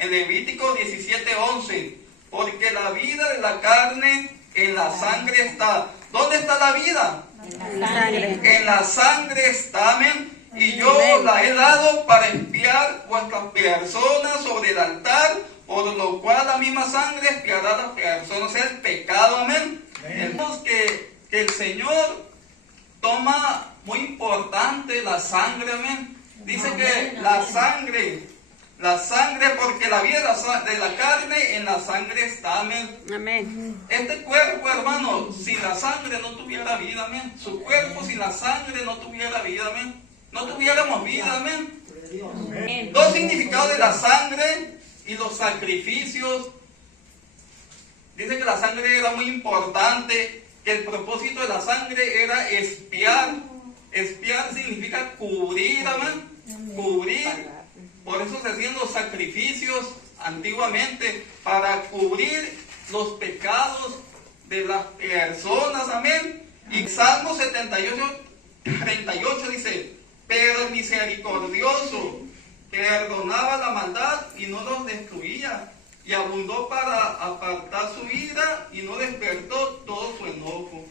en Levítico 17:11. Porque la vida de la carne en la sangre está. ¿Dónde está la vida? En la sangre. En la sangre está, amén. Y yo la he dado para expiar vuestras personas sobre el altar, por lo cual la misma sangre expiará a las personas el pecado, amén. Vemos que el Señor toma muy importante la sangre, amén. Dice que la sangre, porque la vida de la carne en la sangre está, amén. Amén. Este cuerpo, hermano, sin la sangre no tuviera vida, amén. Su cuerpo sin la sangre no tuviera vida, amén. No tuviéramos vida, amén. Dos significados de la sangre y los sacrificios. Dice que la sangre era muy importante, que el propósito de la sangre era expiar. Expiar significa cubrir, amén. Cubrir. Por eso se hacían los sacrificios antiguamente, para cubrir los pecados de las personas, amén. Y Salmo 78:38 dice: pero el misericordioso perdonaba la maldad y no los destruía, y abundó para apartar su ira y no despertó todo su enojo.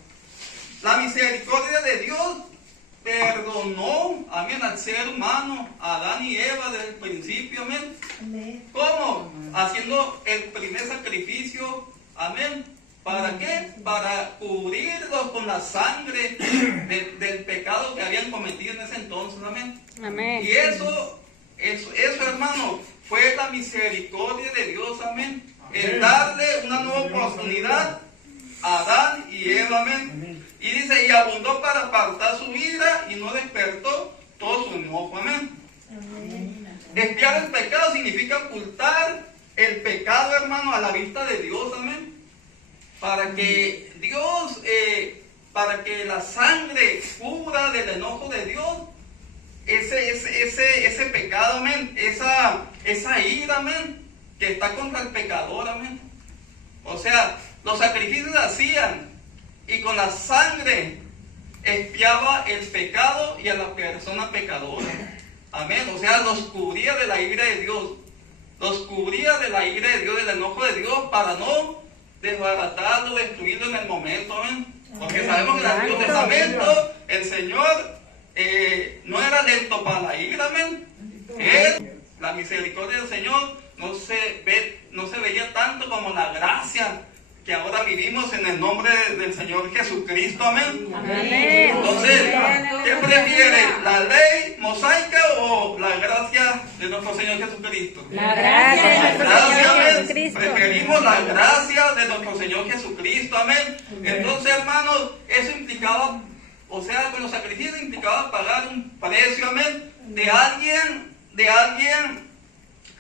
La misericordia de Dios perdonó, amén, al ser humano, a Adán y Eva desde el principio, amén. ¿Cómo? Haciendo el primer sacrificio, amén. ¿Para qué? Para cubrirlos con la sangre del pecado que habían cometido en ese entonces, amén. Amén. Y eso, hermano, fue la misericordia de Dios, amén. El darle una nueva oportunidad a Adán y Eva, amén. Y dice, y abundó para apartar su ira y no despertó todo su enojo, amén. Expiar el pecado significa ocultar el pecado, hermano, a la vista de Dios, amén. Para que Dios, para que la sangre cubra del enojo de Dios ese pecado, amén, esa ira, amén, que está contra el pecador, amén. O sea, los sacrificios se hacían y con la sangre expiaba el pecado y a la persona pecadora, amén. O sea, los cubría de la ira de Dios, los cubría de la ira de Dios, del enojo de Dios, para no desbaratarlo, destruirlo en el momento, amén. Porque sabemos que en el Antiguo Testamento el Señor no era lento para la ira, amén. La misericordia del Señor no se veía tanto como la gracia que ahora vivimos en el nombre del Señor Jesucristo, amén. Amén. Entonces, ¿qué prefiere? ¿La ley mosaica o la gracia de nuestro Señor Jesucristo? La gracia de nuestro Señor Jesucristo. Preferimos la gracia de nuestro Señor Jesucristo, amén. Entonces, hermanos, eso implicaba, o sea, con los sacrificios implicaba pagar un precio, amén, de alguien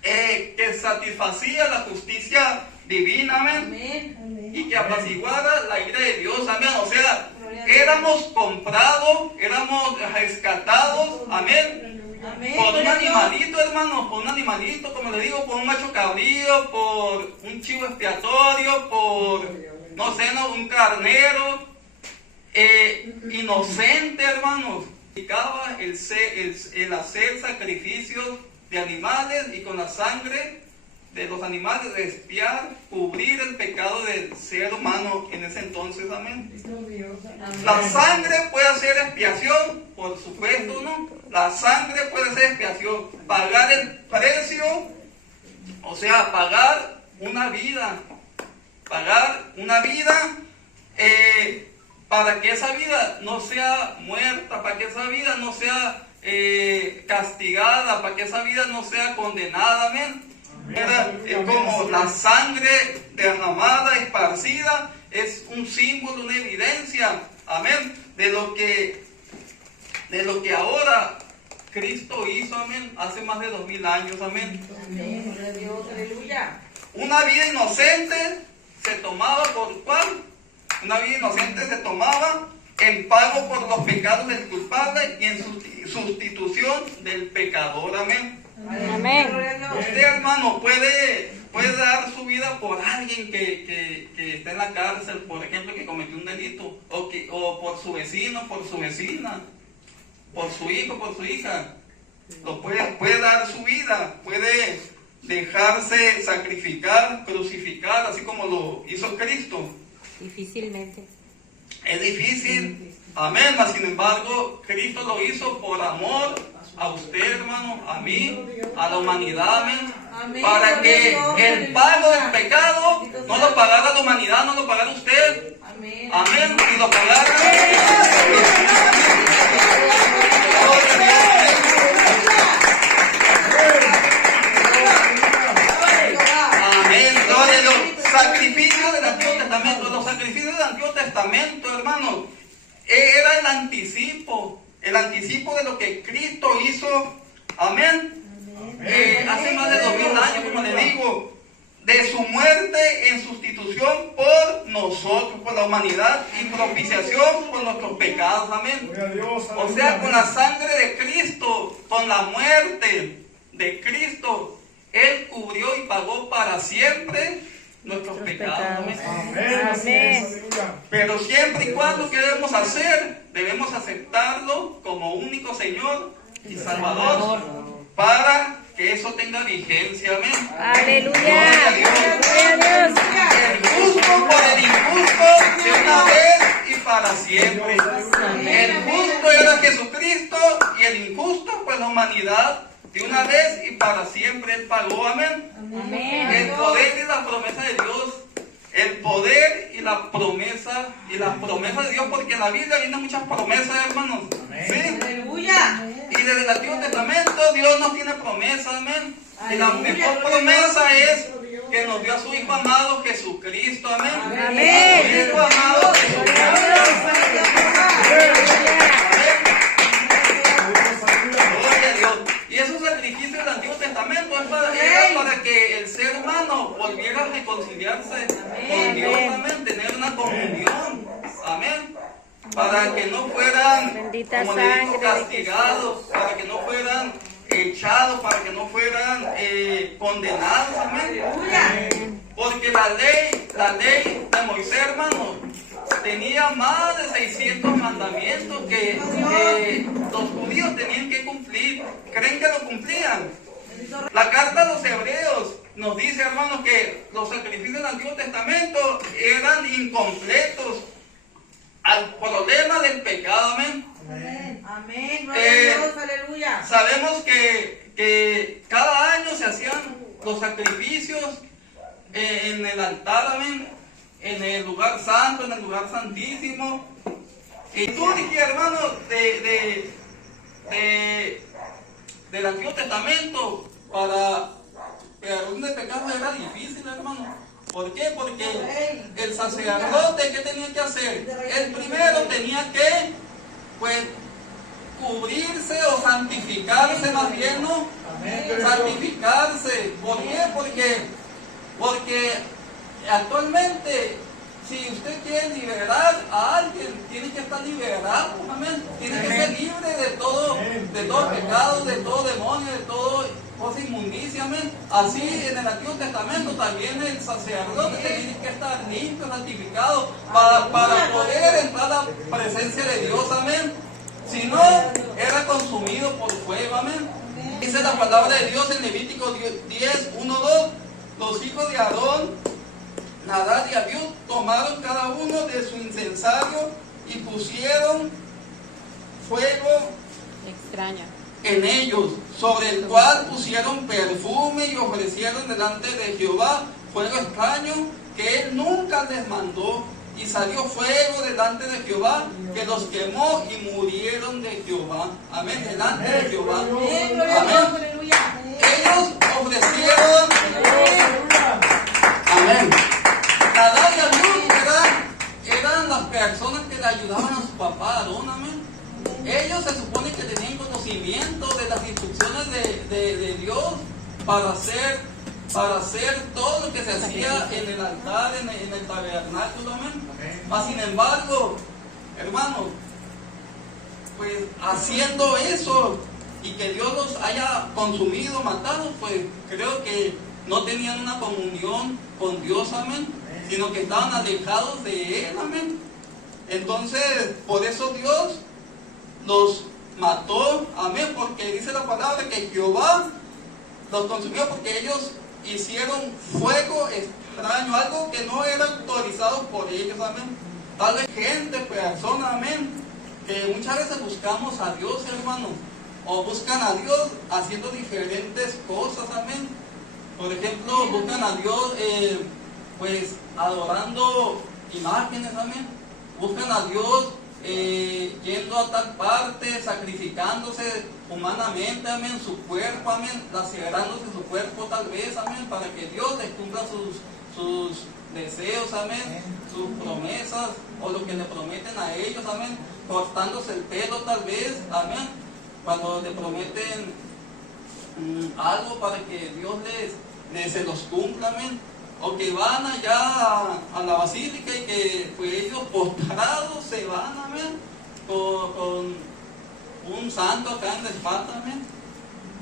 que satisfacía la justicia divina, amén. Y que apaciguara la ira de Dios, amén. O sea, éramos comprados, éramos rescatados, amén. Por un animalito, hermano, por un animalito, como le digo, por un macho cabrío, por un chivo expiatorio, por, no sé, un carnero, inocente, hermanos. Significaba el hacer sacrificios de animales y con la sangre de los animales expiar, cubrir el pecado del ser humano en ese entonces, amén. La sangre puede hacer expiación, por supuesto, ¿no? La sangre puede hacer expiación, pagar el precio, o sea, pagar una vida, para que esa vida no sea muerta, para que esa vida no sea castigada, para que esa vida no sea condenada, amén. Como la sangre derramada, esparcida, es un símbolo, una evidencia, amén, de lo que ahora Cristo hizo, amén, hace más de 2000 años, amén. Una vida inocente se tomaba por ¿cuál? Una vida inocente se tomaba en pago por los pecados del culpable y en sustitución del pecador, amén. Amén. Usted, hermano, puede dar su vida por alguien que está en la cárcel, por ejemplo, que cometió un delito, o por su vecino, por su vecina, por su hijo, por su hija. Puede dar su vida, puede dejarse sacrificar, crucificar, así como lo hizo Cristo. Difícilmente. Es difícil, amén, mas sin embargo, Cristo lo hizo por amor a usted, hermano, a mí, a la humanidad, amén. Amén. Para que el pago del pecado no lo pagara la humanidad, no lo pagara usted. Amén. Amén. Y lo pagara. Amén. Gloria a Dios. Sacrificios del Antiguo Testamento. Los sacrificios del Antiguo Testamento, hermano, era el anticipo de lo que Cristo hizo. Amén. Hace más de 2000 años, como le digo, de su muerte en sustitución por nosotros, por la humanidad, y propiciación por nuestros pecados. Amén. O sea, con la sangre de Cristo, con la muerte de Cristo, Él cubrió y pagó para siempre nuestros pecados. Amén. Amén. Pero siempre y cuando, ¿qué debemos hacer? Debemos aceptarlo como único Señor y Salvador, para que eso tenga vigencia. Amén. Aleluya. Gloria a Dios. Gloria a Dios. El justo por el injusto, de una vez y para siempre. El justo era Jesucristo y el injusto, pues la humanidad, de una vez y para siempre Él pagó. Amén. Amén. El poder y la promesa de Dios. El poder y la promesa de Dios, porque en la Biblia vienen muchas promesas, hermanos. ¿Sí? Aleluya. Y desde el Antiguo Testamento Dios nos tiene promesas, amén. Y la mejor promesa es que nos dio a su Hijo amado Jesucristo, amén. Amén. A su Hijo amado Jesucristo. Gloria a Dios. Y esos sacrificios del Antiguo Testamento era para que el ser humano volviera a reconciliarse con Dios, amén, tener una comunión, amén, para que no fueran, Bendita como le digo, sangre de castigados, para que no fueran echados, para que no fueran condenados, amén. Porque la ley de Moisés, hermano, tenía más de 600 mandamientos que los judíos tenían que cumplir. ¿Creen que lo cumplían? La carta a los Hebreos nos dice, hermanos, que los sacrificios del Antiguo Testamento eran incompletos al problema del pecado. Amén. Amén. Gloria a Dios. Aleluya. Sabemos que cada año se hacían los sacrificios en el altar, amén, en el lugar santo, en el lugar santísimo. Y tú dijiste, hermano, del Antiguo Testamento, para perdón de pecados era difícil, hermano. ¿Por qué? Porque el sacerdote, ¿qué tenía que hacer? El primero tenía que, pues, cubrirse o santificarse, más bien, ¿no? Santificarse. ¿Por qué? Porque actualmente, si usted quiere liberar a alguien, tiene que estar liberado, amén. Tiene que ser libre de todo pecado, de todo demonio, de todo cosa inmundicia, amén. Así en el Antiguo Testamento también el sacerdote tiene que estar limpio, santificado, para poder entrar a la presencia de Dios, amén. Si no, era consumido por fuego, amén. Dice la palabra de Dios en Levítico 10, 1, 2, los hijos de Aarón, Nadab y Abiú, tomaron cada uno de su incensario y pusieron fuego Extraña. en ellos, sobre el cual pusieron perfume y ofrecieron delante de Jehová fuego extraño que él nunca les mandó. Y salió fuego delante de Jehová, que los quemó y murieron de Jehová. Amén, delante de Jehová. Amén. Ellos ofrecieron. Amén. Nadab y Abiú eran las personas que le ayudaban a su papá Aarón. Amén. Ellos se supone que tenían conocimiento de las instrucciones de Dios para hacer todo lo que se hacía en el altar, en el tabernáculo, amén. Mas sin embargo, hermanos, pues haciendo eso y que Dios los haya consumido, matado, pues creo que no tenían una comunión con Dios, amén, sino que estaban alejados de Él, amén. Entonces, por eso Dios los mató, amén, porque dice la palabra que Jehová los consumió porque ellos hicieron fuego extraño, algo que no era autorizado por ellos, amén. Tal vez gente, personas, amén, que muchas veces buscamos a Dios, hermano, o buscan a Dios haciendo diferentes cosas, amén. Por ejemplo, buscan a Dios, pues, adorando imágenes, amén. Buscan a Dios yendo a tal parte, sacrificándose humanamente, amén, su cuerpo, amén, lacerándose su cuerpo tal vez, amén, para que Dios les cumpla sus deseos, amén, sus promesas, o lo que le prometen a ellos, amén, cortándose el pelo tal vez, amén, cuando le prometen algo para que Dios se los cumpla, amén. O que van allá a la basílica y que pues ellos postrados se van, amén, con un santo acá en la espalda, amén.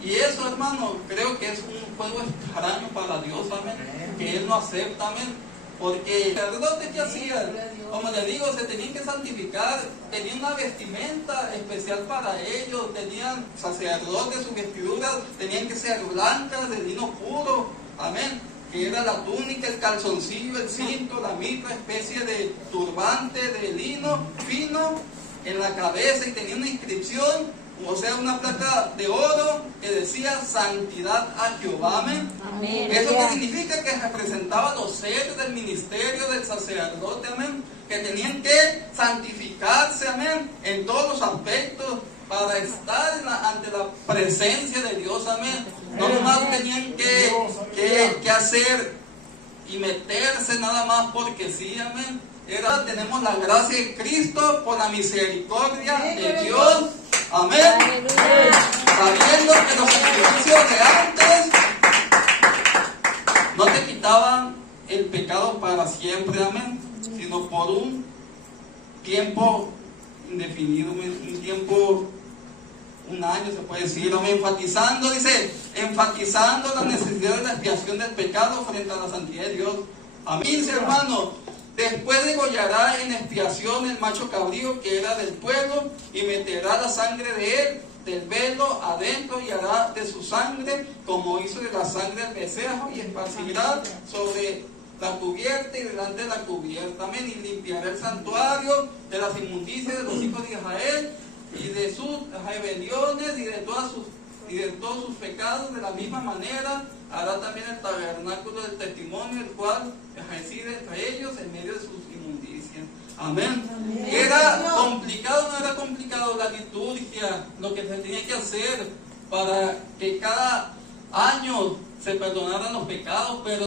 Y eso, hermano, creo que es un juego extraño para Dios, amén, que Él no acepta, amén. Porque el sacerdote que hacía, como le digo, se tenían que santificar, tenían una vestimenta especial para ellos, tenían sacerdotes, sus vestiduras tenían que ser blancas, de lino puro, amén, que era la túnica, el calzoncillo, el cinto, la mitra, especie de turbante de lino fino en la cabeza, y tenía una inscripción, o sea, una placa de oro que decía santidad a Jehová, amén. Amén. ¿Eso qué significa? Que representaba los seres del ministerio del sacerdote, amén, que tenían que santificarse, amén, en todos los aspectos para estar ante la presencia de Dios, amén. No nomás tenían que hacer y meterse nada más porque sí, amén. Tenemos la gracia de Cristo por la misericordia de Dios, amén. Sabiendo que los sacrificios de antes no te quitaban el pecado para siempre, amén, sino por un tiempo indefinido, un tiempo, un año se puede decir, amén, enfatizando la necesidad de la expiación del pecado frente a la santidad de Dios. Amén, hermano. Después degollará en expiación el macho cabrío que era del pueblo, y meterá la sangre de él, del velo, adentro, y hará de su sangre como hizo de la sangre del becerro, y esparcirá sobre la cubierta y delante de la cubierta, amén, y limpiará el santuario de las inmundicias de los hijos de Israel y de sus rebeliones y de todos sus pecados. De la misma manera hará también el tabernáculo del testimonio, el cual reside entre ellos en medio de sus inmundicias. Amén. ¿Era complicado o no era complicado la liturgia? Lo que se tenía que hacer para que cada año se perdonaran los pecados, pero